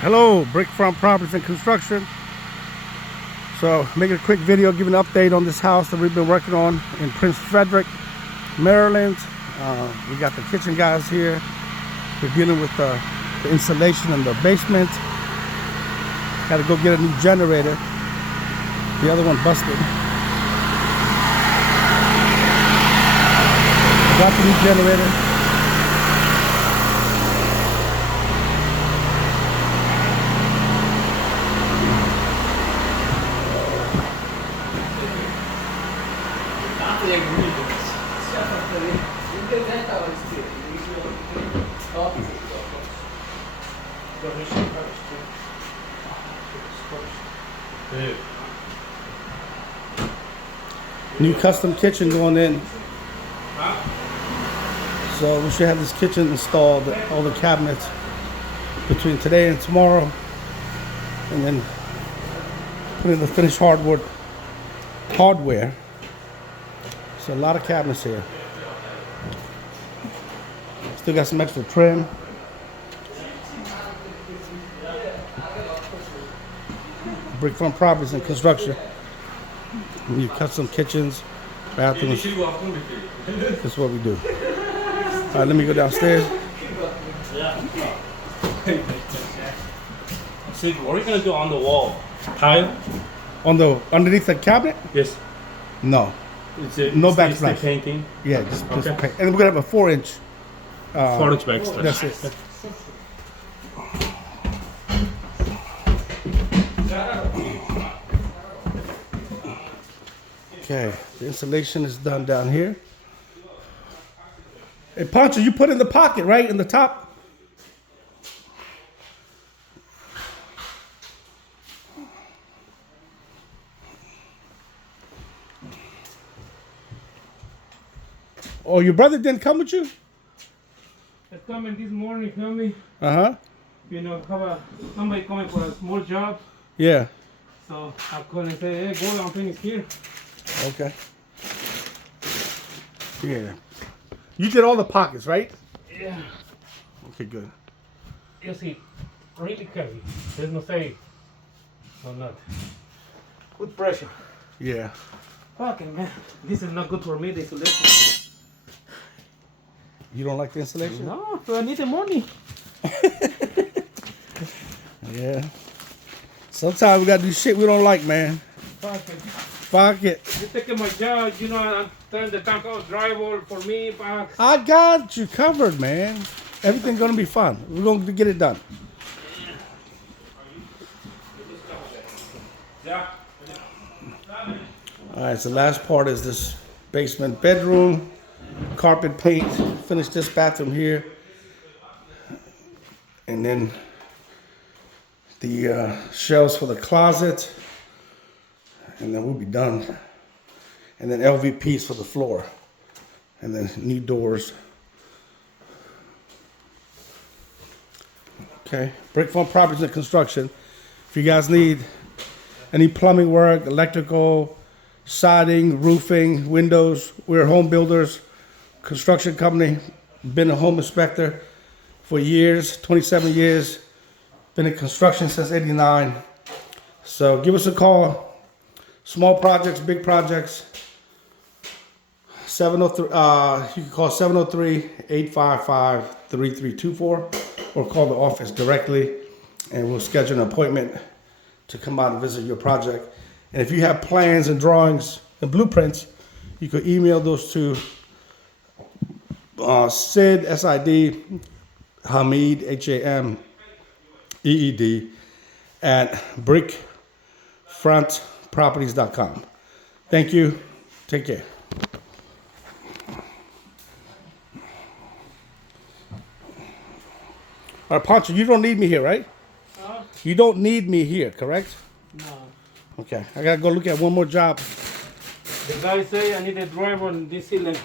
Hello, Brickfront Properties and Construction. So, making a quick video, giving an update on this house that we've been working on in Prince Frederick, Maryland. We got the kitchen guys here. We're dealing with the insulation in the basement. Got to go get a new generator. The other one busted. Got the new generator. New custom kitchen going in. So we should have this kitchen installed, all the cabinets between today and tomorrow, and then put in the finished hardware. So a lot of cabinets here. Still got some extra trim. Brickfront Properties and Construction. New custom kitchens, bathrooms. That's what we do. All right, let me go downstairs. See, what are you gonna do on the wall? Tile? On the underneath the cabinet? Yes. No. No backsplash. painting. Yeah, just Okay. paint. And we're gonna have a 4-inch. 4-inch backsplash. That's it. Okay, the installation is done down here. Hey, Pancho, you put in the pocket, right? In the top? Oh, your brother didn't come with you? I come in this morning, feel me? Uh-huh. You know, somebody coming for a small job. Yeah. So I call and say, hey, go, I'm finished here. Okay. Yeah. You did all the pockets, right? Yeah. Okay, good. You see, really heavy. There's no say. No, not. Good pressure. Yeah. Fucking man, this is not good for me, the insulation. You don't like the installation? No, but I need the money. Yeah. Sometimes we gotta do shit we don't like, man. Fucking. Fuck it. You taking my job, you know, I'm turning the tank out drywall for me, but I got you covered, man. Everything's gonna be fun. We're gonna get it done. yeah. All right, so the last part is this basement bedroom, carpet paint, finish this bathroom here, and then the shelves for the closet, and then we'll be done. And then LVPs for the floor, and then new doors. Okay, Brickfront Properties and Construction. If you guys need any plumbing work, electrical, siding, roofing, windows, we're home builders, construction company. Been a home inspector for years, 27 years. Been in construction since '89. So give us a call. Small projects, big projects. 703. You can call 703-855-3324, or call the office directly, and we'll schedule an appointment to come out and visit your project. And if you have plans and drawings and blueprints, you could email those to Sid, S-I-D, Hameed, H-A-M-E-E-D, at brickfrontproperties.com. Thank you. Take care. All right, Pancho, you don't need me here, right? You don't need me here, correct? No. Okay, I gotta go look at one more job. The guy say I need a driver on this ceiling.